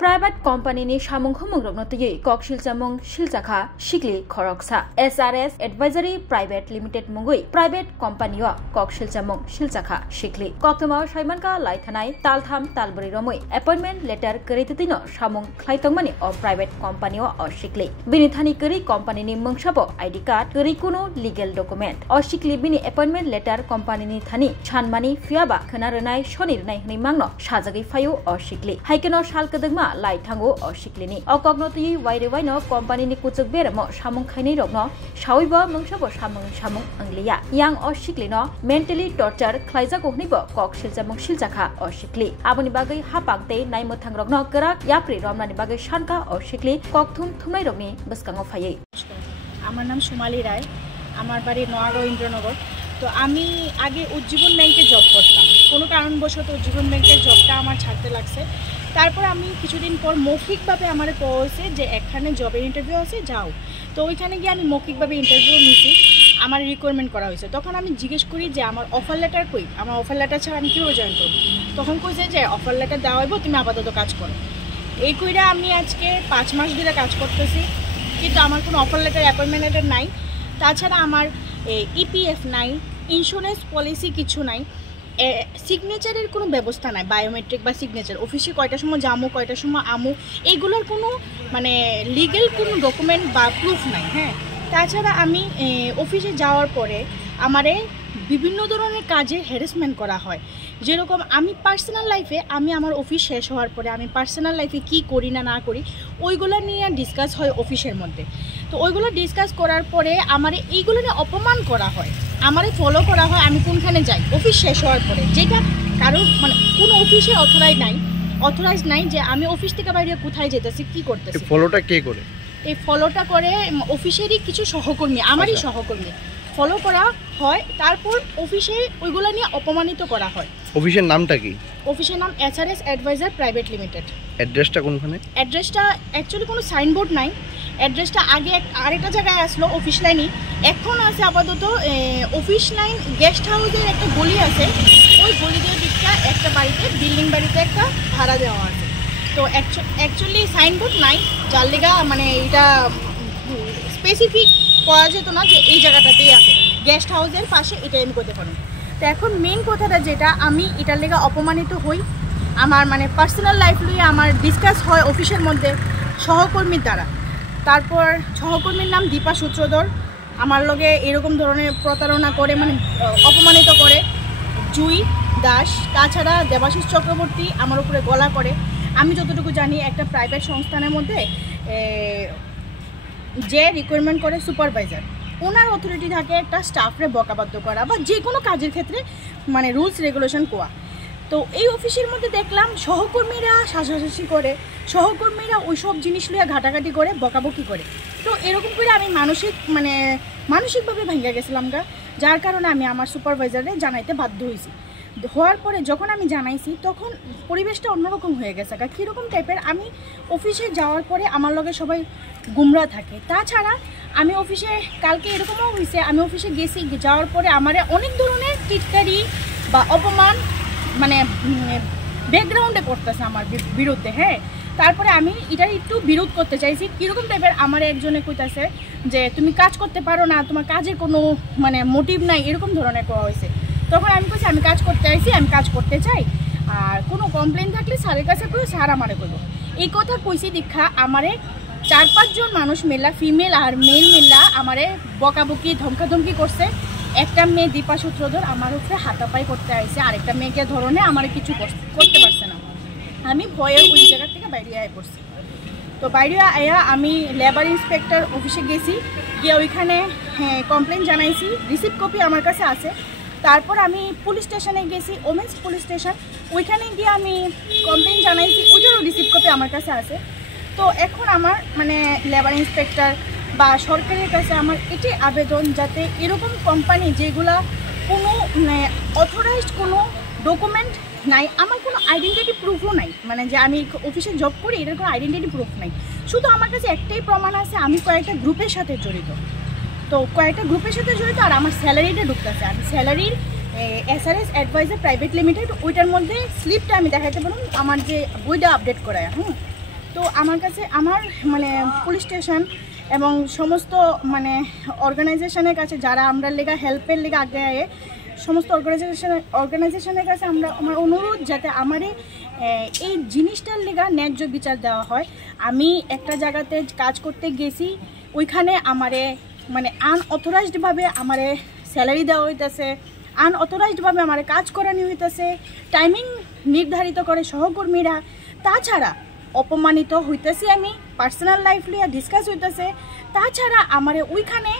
Private company ni samung humung rok notiyei kok silchamung silchakha sikli khoroksa SRS Advisory Private Limited mungui private company o kok silchamung silchakha sikli koktama saimanka laithanai taltham talburi romui appointment letter kerititino samung khlaitongmani o private company o sikli binithani keri company ni mungsabo ID card keri kuno legal document o sikli bini appointment letter company ni thani chanmani fiaba khanaranai sonirnai hni mangno sajagi fayu o sikli haikeno salkadagma Laitango or Shiklini. O cognoti, wide wino, company ni kutuk beramo, Shamung Kani Rogno, Shawiba, Mungshabo Shamung Anglia, young or Shiklino, mentally tortured, Klaiza Kohnibo, Kok Shilzamung Shilzaka or Shikli, Abunibagi, Hapangte, Naimutang Rogno, Karak, Yapri, Romanibaga Shanka or Shikli, Koktum Tumairogni, Baskango Faye. আমার নাম সুমালি রায় আমার বাড়ি নোয়াগাঁও ইন্দ্রনগর তো আমি আগে উজ্জীবন ব্যাংকে job করতাম কোনো কারণবশত উজ্জীবন ব্যাংকের জবটা আমার ছাড়তে লাগছে তারপর আমি কিছুদিন পর মৌখিকভাবে আমারে কইছে যে এখানে জবের ইন্টারভিউ আছে যাও তো ওইখানে গিয়ে আমি মৌখিকভাবে ইন্টারভিউ নিছি আমার রিকোয়ারমেন্ট করা হয়েছে তখন আমি জিজ্ঞেস করি যে আমার অফার লেটার কই আমার অফার লেটার ছাড়া আমি কিভাবে জয়েন করব তখন কইছে যে অফার লেটার দেওয়া হইব তুমি আপাতত কাজ করো এই কইরা আমি আজকে 5 মাস ধরে কাজ করতেছি কিন্তু আমার কোনো অফার লেটার অ্যাপয়েন্টমেন্ট লেটার নাই তাছাড়া আমার ইপিএফ নাই ইন্স্যুরেন্স পলিসি কিছু নাই সিগনেচারের কোনো ব্যবস্থা নাই বায়োমেট্রিক বা সিগনেচার অফিসে কয়টার সময় যামু কয়টার সময় আমু এইগুলোর কোনো মানে লিগ্যাল কোনো ডকুমেন্ট বা প্রুফ নাই হ্যাঁ তাছাড়া আমি অফিসে যাওয়ার পরে আমারে বিভিন্ন ধরনের কাজে হ্যারাসমেন্ট করা হয় যেরকম আমি পার্সোনাল লাইফে আমি আমার অফিস শেষ হওয়ার পরে আমি পার্সোনাল লাইফে কি করি না করি ওইগুলো নিয়ে ডিসকাস হয় অফিসের মধ্যে তো ওইগুলো ডিসকাস করার পরে আমার এইগুলো নিয়ে অপমান করা হয় আমারে ফলো করা হয় আমি কোনখানে যাই অফিস শেষ হওয়ার পরে যেটা কারণ মানে কোনো অফিসে অথরাইজ নাই যে আমি অফিস থেকে বাইরে কোথায় যেতেছি কি করতেছি ফলোটা কে করে এই ফলোটা করে অফিসেরই কিছু সহকর্মী আমারই সহকর্মী ফলো করা হয় তারপর অফিসে ওইগুলো নিয়ে অপমানিত করা হয় অফিসের নামটা কি অফিসের নাম SRS অ্যাডভাইজার প্রাইভেট লিমিটেড অ্যাড্রেসটা কোনখানে অ্যাড্রেসটা অ্যাকচুয়ালি কোনো সাইনবোর্ড নাই অ্যাড্রেসটা আগে আরেকটা জায়গায় আসলো অফিস লাইনই এখন আছে আপাতত অফিস লাইন গেস্ট হাউসের একটা গলি আছে ওই গলিদের দিকটা একটা বাড়িতে বিল্ডিং বাড়িতে একটা ভাড়া দেওয়া আছে তো অ্যাকচুয়ালি সাইনবোর্ড নাই যার লেগা মানে এটা স্পেসিফিক পাওয়া যেত না যে এই জায়গাটাতেই আছে গেস্ট হাউসের পাশে এটা আমি করতে পারি তো এখন মেন কথাটা যেটা আমি এটার লেগা অপমানিত হই আমার মানে পার্সোনাল লাইফ নিয়ে আমার ডিসকাস হয় অফিসের মধ্যে সহকর্মীর দ্বারা তারপর সহকর্মীর নাম দীপা সূত্রধর আমার লগে এরকম ধরনের প্রতারণা করে মানে অপমানিত করে জুই দাস তাছাড়া দেবাশিস চক্রবর্তী আমার উপরে গলা করে আমি যতটুকু জানি একটা প্রাইভেট সংস্থানের মধ্যে যে রিকোয়ারমেন্ট করে সুপারভাইজার ওনার অথরিটি থাকে একটা স্টাফরে বকাবাধ্য করা বা যে কোনো কাজের ক্ষেত্রে মানে রুলস রেগুলেশন কোয়া তো এই অফিসের মধ্যে দেখলাম সহকর্মীরা শাসাশাসি করে সহকর্মীরা ওই সব জিনিস লিয়ে ঘাটাঘাটি করে বকাবকি করে তো এরকম করে আমি মানসিকভাবে ভেঙে গেছিলাম যার কারণে আমি আমার সুপারভাইজারে জানাইতে বাধ্য হয়েছি হওয়ার পরে যখন আমি জানাইছি তখন পরিবেশটা অন্যরকম হয়ে গেছে কীরকম টাইপের আমি অফিসে যাওয়ার পরে আমার লগে সবাই গুমরা থাকে তাছাড়া আমি অফিসে কালকে এরকমও হয়েছে আমি অফিসে গেছি যাওয়ার পরে আমার অনেক ধরনের টিটকারি বা অপমান মানে ব্যাকগ্রাউন্ডে করতেছে আমার বিরুদ্ধে হ্যাঁ তারপরে আমি এটার একটু বিরোধ করতে চাইছি কীরকম টাইপের আমার একজনে কইতাছে যে তুমি কাজ করতে পারো না তোমার কাজের কোনো মানে মোটিভ নাই এরকম ধরনের করা হয়েছে তখন আমি বলছি আমি কাজ করতে চাইছি আমি কাজ করতে চাই আর কোনো কমপ্লেন থাকলে স্যারের কাছে করে স্যার আমারে করবো এই কথা কইছি দীক্ষা আমারে 4-5 জন মানুষ মেলা ফিমেল আর মেল মেলা আমারে বকাবকি ধমকাধমকি করছে একটা মেয়ে দীপা সূত্রধর আমার উপরে হাতাপাই করতে আসছে আরেকটা মেয়েকে ধরনে আমার কিছু করতে পারছে না আমি ভয়ে ওই জায়গা থেকে বাইরে আয় পড়ছি তো বাইরে আয়া আমি লেবার ইন্সপেক্টর অফিসে গেছি গিয়ে ওইখানে কমপ্লেন জানাইছি রিসিপ্ট কপি আমার কাছে আছে তারপর আমি পুলিশ স্টেশনে গেছি ওমেন্স পুলিশ স্টেশন ওইখানে গিয়ে আমি কমপ্লেন জানাইছি ওইটারও রিসিপ্ট কপি আমার কাছে আছে তো এখন আমার মানে লেবার ইন্সপেক্টর বা সরকারের কাছে আমার এটাই আবেদন যাতে এরকম কোম্পানি যেগুলা কোনো অথরাইজড কোনো ডকুমেন্ট নাই আমার কোনো আইডেন্টিটি প্রুফও নাই মানে যে আমি অফিসে জব করি এটার কোনো আইডেন্টিটি প্রুফ নাই শুধু আমার কাছে একটাই প্রমাণ আছে আমি কয়েকটা গ্রুপের সাথে জড়িত তো কয়েকটা গ্রুপের সাথে জড়িত আর আমার স্যালারিটা ঢুকতেছে আমি স্যালারির SRS অ্যাডভাইজার প্রাইভেট লিমিটেড ওইটার মধ্যে স্লিপটা আমি দেখাতে পারলাম আমার যে বইটা আপডেট করায় তো আমার কাছে আমার মানে পুলিশ স্টেশন এবং সমস্ত মানে অর্গানাইজেশনের কাছে যারা আমরা লেগা হেল্পের লেগে আগে আয়ে সমস্ত অর্গানাইজেশনের কাছে আমার অনুরোধ যাতে আমার এই জিনিসটার লেগা ন্যায্য বিচার দেওয়া হয়। আমি একটা জায়গাতে কাজ করতে গেছি, ওইখানে আমারে মানে আনঅথরাইজডভাবে আমারে স্যালারি দেওয়া হইতেছে, আনঅথরাইজডভাবে আমারে কাজ করানো হইতেছে, টাইমিং নির্ধারিত করে সহকর্মীরা। তাছাড়া অপমানিত হইতেছি, আমি পার্সোনাল লাইফ লিয়া ডিসকাস হইতেছে। তাছাড়া আমারে ওইখানে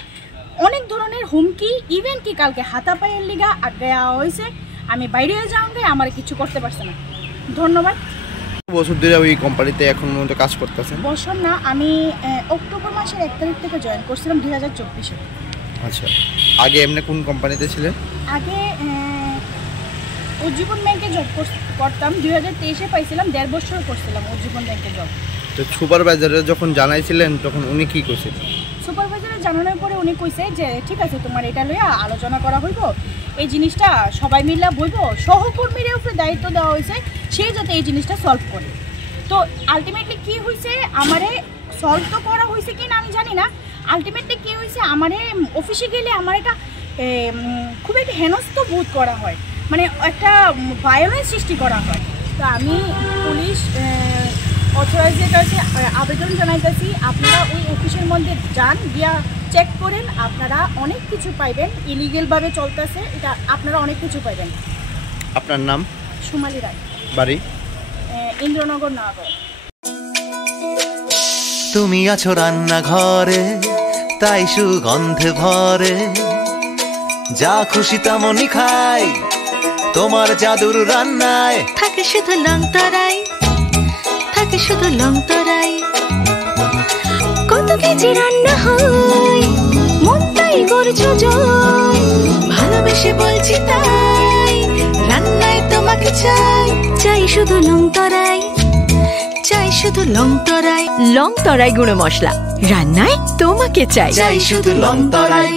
অনেক ধরনের হুমকি, ইভেন কি কালকে হাতাপায়ের লিগা আড্ডা হয়েছে, আমি বাইরে যাওয়াঙ্গে আমার কিছু করতে পারছে না। ধন্যবাদ। বছর ধরে ওই কোম্পানিতে এখন পর্যন্ত কাজ করতেছেন? বছর না, আমি অক্টোবর মাসের 1 তারিখ থেকে জয়েন করছিলাম 2024-এ। আচ্ছা, আগে এমনি কোন কোম্পানিতে ছিলেন? আগে উজ্জীবন ব্যাংকে জব করতাম, 2023-এ পাইছিলাম, 1.5 বছর করছিলাম উজ্জীবন ব্যাংকে জব। তো সুপারভাইজারে যখন জানাইছিলেন তখন উনি কি কইছিলেন? সুপারভাইজারে জানানোর পরে উনি কইছে যে ঠিক আছে, তোমার এটা লইয়া আলোচনা করা হইব, এই জিনিসটা সবাই মিলা বইব, সহকর্মীর উপরে দায়িত্ব দেওয়া হয়েছে সে যাতে এই জিনিসটা সলভ করে। তো আলটিমেটলি কি হয়েছে, আমারে সলভ তো করা হয়েছে কি না আমি জানি না, আলটিমেটলি কি হয়েছে, আমারে অফিসে গেলে আমার একটা খুব একটা হেনস্থ বোধ করা হয়, মানে একটা ভায়োলেন্স সৃষ্টি করা হয়। তো আমি পুলিশ অথরাইজের কাছে আবেদন জানাইতেছি, আপনারা ওই অফিসের মধ্যে যান, গিয়া চেক করেন, আপনারা অনেক কিছু পাইবেন। ইলিগেলভাবে চলতেছে এটা, আপনারা অনেক কিছু পাইবেন। আপনার নাম? সুমালি রায়, বাড়ি ইন্দ্রনগর, নগর। তুমি আছো রান্নাঘরে, তাই সুগন্ধে ভরে, যা খুশি তেমনই খাই, তোমার জাদুর রান্নায় থাকে শুধু লং তরাই, থাকে শুধু লং তরাই। কত কেজি রান্না হয়, মন তাই করছো জয়, ভালোবেসে বলছি তাই, রান্নায় তোমাকে চাই, চাই শুধু লং তরাই, চাই শুধু লং তরাই। লং তরাই গুঁড়ো মশলা, রান্নায় তোমাকে চাই, চাই শুধু লং তরাই।